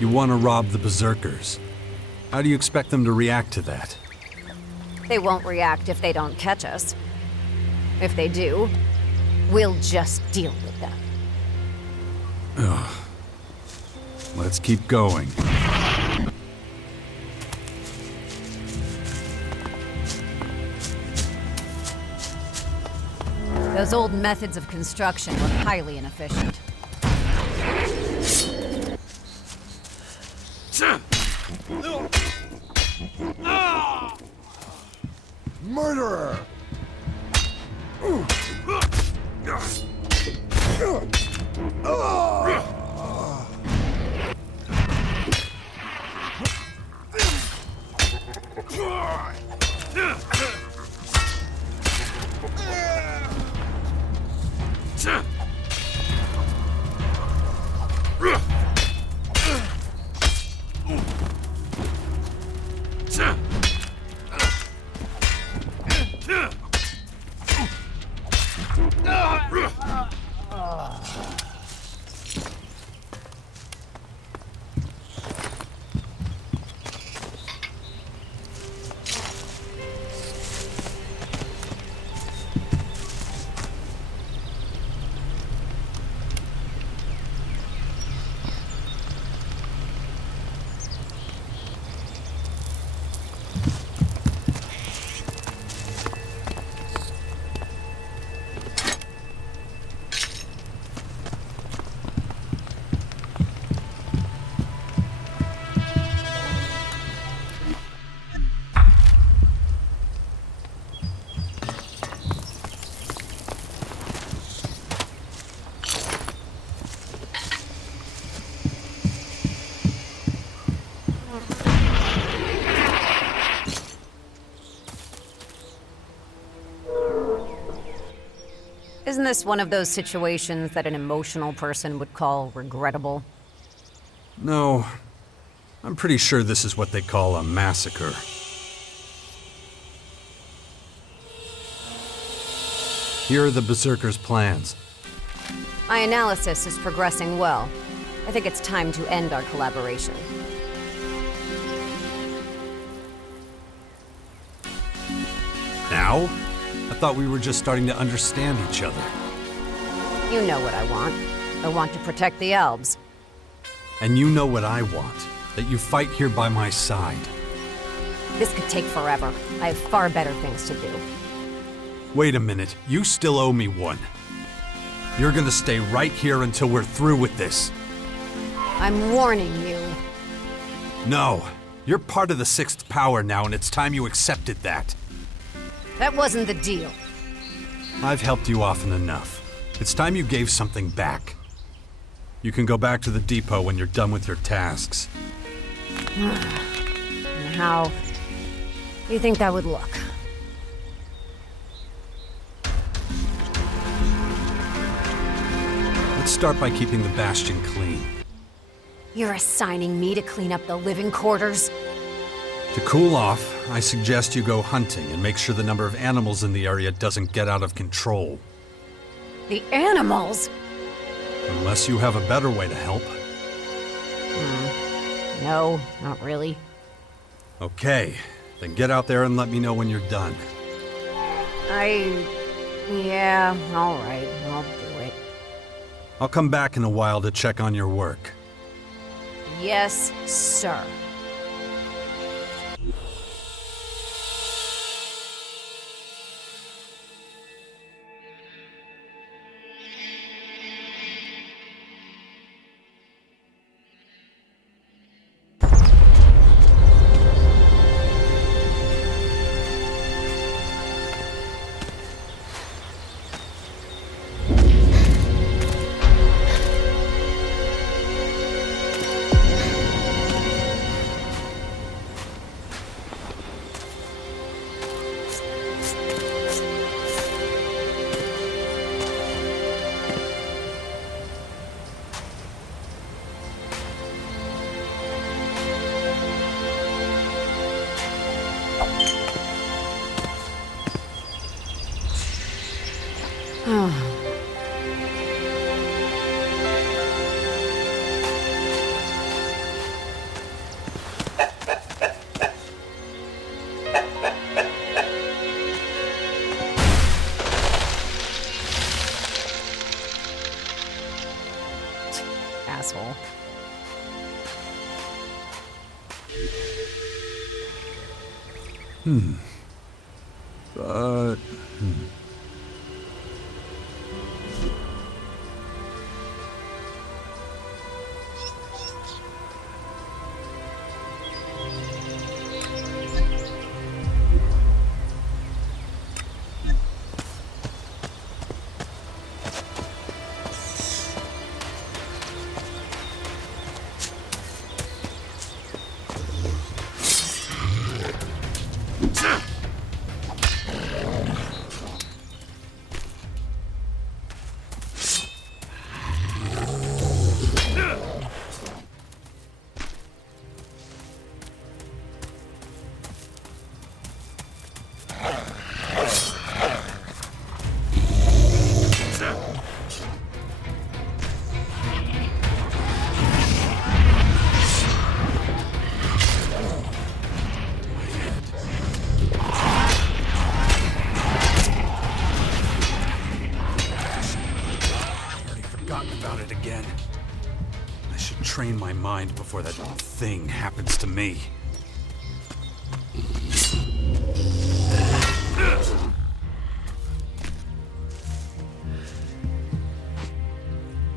You want to rob the berserkers. How do you expect them to react to that? They won't react if they don't catch us. If they do, we'll just deal with them. Let's keep going. Those old methods of construction were highly inefficient. Murderer! Isn't this one of those situations that an emotional person would call regrettable? No. I'm pretty sure this is what they call a massacre. Here are the Berserkers' plans. My analysis is progressing well. I think it's time to end our collaboration. Now? I thought we were just starting to understand each other. You know what I want. I want to protect the elves. And you know what I want. That you fight here by my side. This could take forever. I have far better things to do. Wait a minute. You still owe me one. You're gonna stay right here until we're through with this. I'm warning you. No. You're part of the Sixth Power now, and it's time you accepted that. That wasn't the deal. I've helped you often enough. It's time you gave something back. You can go back to the depot when you're done with your tasks. And how do you think that would look? Let's start by keeping the Bastion clean. You're assigning me to clean up the living quarters? To cool off, I suggest you go hunting and make sure the number of animals in the area doesn't get out of control. The animals? Unless you have a better way to help. No, not really. Okay, then get out there and let me know when you're done. Yeah, all right, I'll do it. I'll come back in a while to check on your work. Yes, sir. Asshole. But... train my mind before that thing happens to me.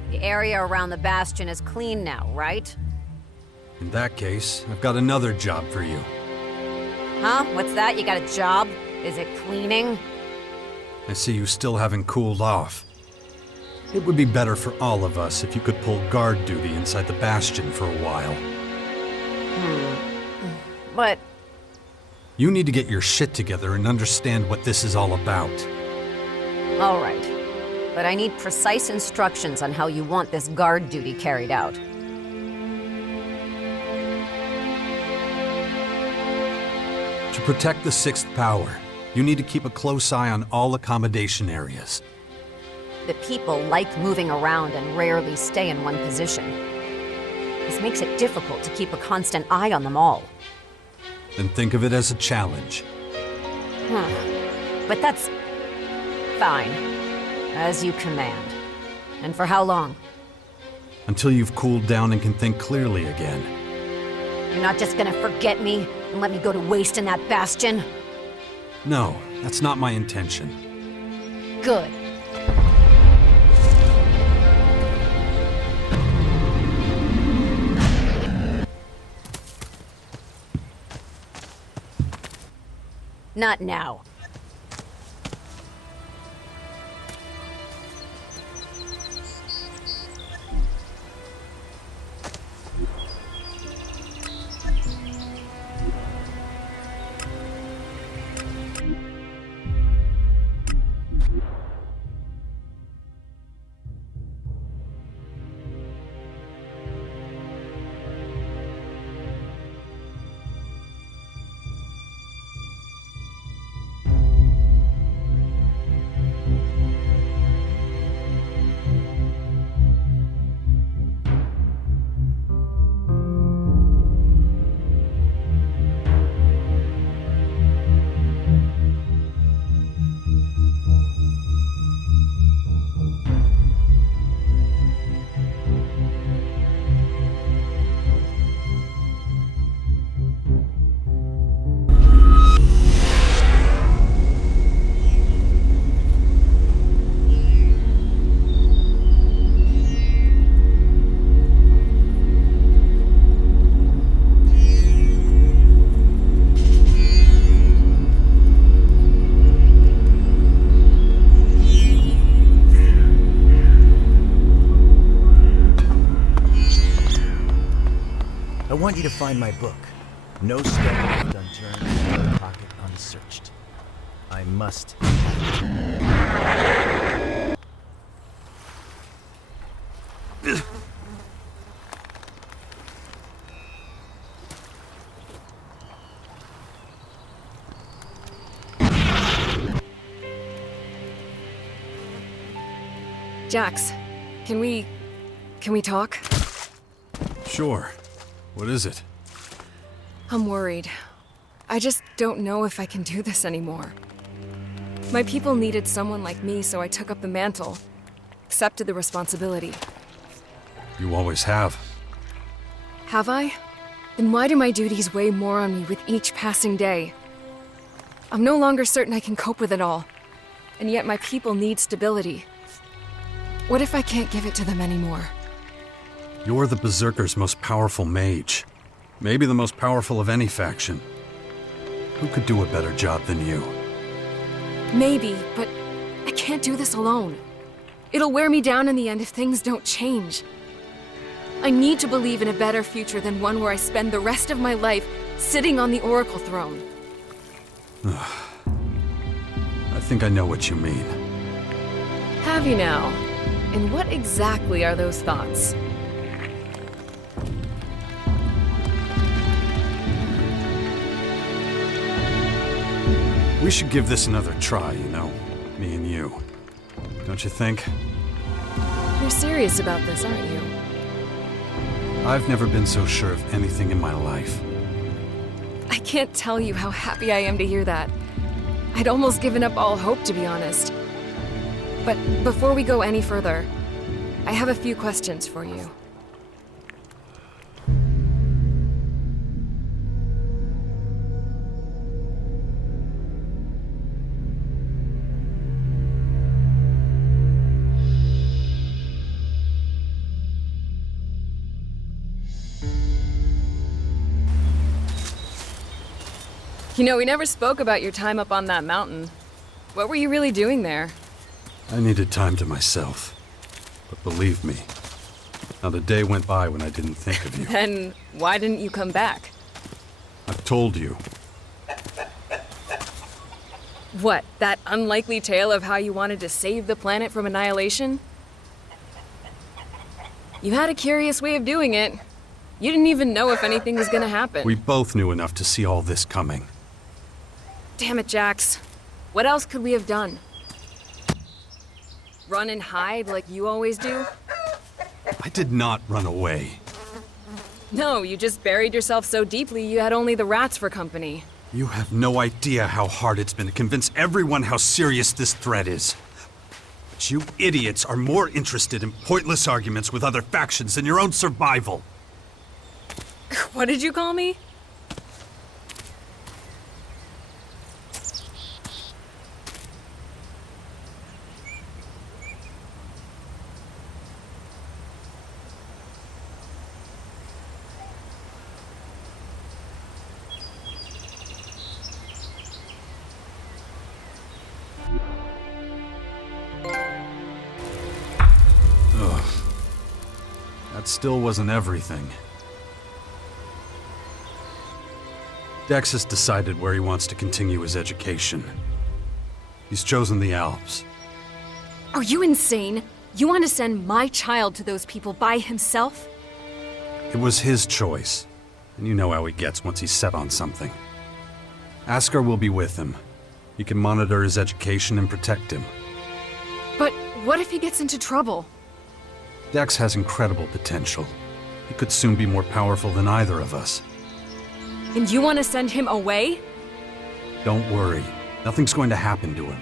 The area around the Bastion is clean now, right? In that case, I've got another job for you. Huh? What's that? You got a job? Is it cleaning? I see you still haven't cooled off. It would be better for all of us if you could pull guard duty inside the Bastion for a while. But... You need to get your shit together and understand what this is all about. all right. But I need precise instructions on how you want this guard duty carried out. To protect the sixth power, you need to keep a close eye on all accommodation areas. The people like moving around and rarely stay in one position. This makes it difficult to keep a constant eye on them all. Then think of it as a challenge. But that's... fine. As you command. And for how long? Until you've cooled down and can think clearly again. You're not just gonna forget me and let me go to waste in that bastion? No, that's not my intention. Good. Not now. I want you to find my book. No stone left unturned, no pocket unsearched. I must. Jax, can we talk? Sure. What is it? I'm worried. I just don't know if I can do this anymore. My people needed someone like me, so I took up the mantle. Accepted the responsibility. You always have. Have I? Then why do my duties weigh more on me with each passing day? I'm no longer certain I can cope with it all. And yet my people need stability. What if I can't give it to them anymore? You're the Berserker's most powerful mage. Maybe the most powerful of any faction. Who could do a better job than you? Maybe, but I can't do this alone. It'll wear me down in the end if things don't change. I need to believe in a better future than one where I spend the rest of my life sitting on the Oracle throne. I think I know what you mean. Have you now? And what exactly are those thoughts? We should give this another try, you know, me and you. Don't you think? You're serious about this, aren't you? I've never been so sure of anything in my life. I can't tell you how happy I am to hear that. I'd almost given up all hope, to be honest. But before we go any further, I have a few questions for you. You know, we never spoke about your time up on that mountain. What were you really doing there? I needed time to myself. But believe me, not a day went by when I didn't think of you. Then why didn't you come back? I've told you. What, that unlikely tale of how you wanted to save the planet from annihilation? You had a curious way of doing it. You didn't even know if anything was gonna happen. We both knew enough to see all this coming. Damn it, Jax. What else could we have done? Run and hide like you always do? I did not run away. No, you just buried yourself so deeply you had only the rats for company. You have no idea how hard it's been to convince everyone how serious this threat is. But you idiots are more interested in pointless arguments with other factions than your own survival. What did you call me? That still wasn't everything. Dex has decided where he wants to continue his education. He's chosen the Alps. Are you insane? You want to send my child to those people by himself? It was his choice, and you know how he gets once he's set on something. Askar will be with him. He can monitor his education and protect him. But what if he gets into trouble? Dex has incredible potential. He could soon be more powerful than either of us. And you want to send him away? Don't worry. Nothing's going to happen to him.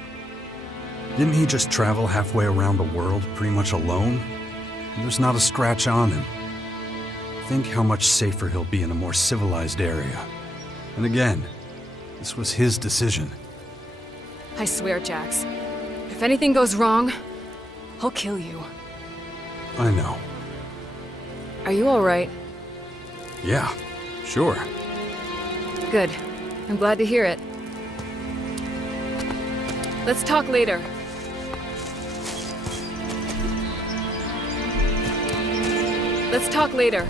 Didn't he just travel halfway around the world pretty much alone? There's not a scratch on him. Think how much safer he'll be in a more civilized area. And again, this was his decision. I swear, Jax. If anything goes wrong, I'll kill you. I know. Are you alright? Yeah, sure. Good. I'm glad to hear it. Let's talk later. Let's talk later.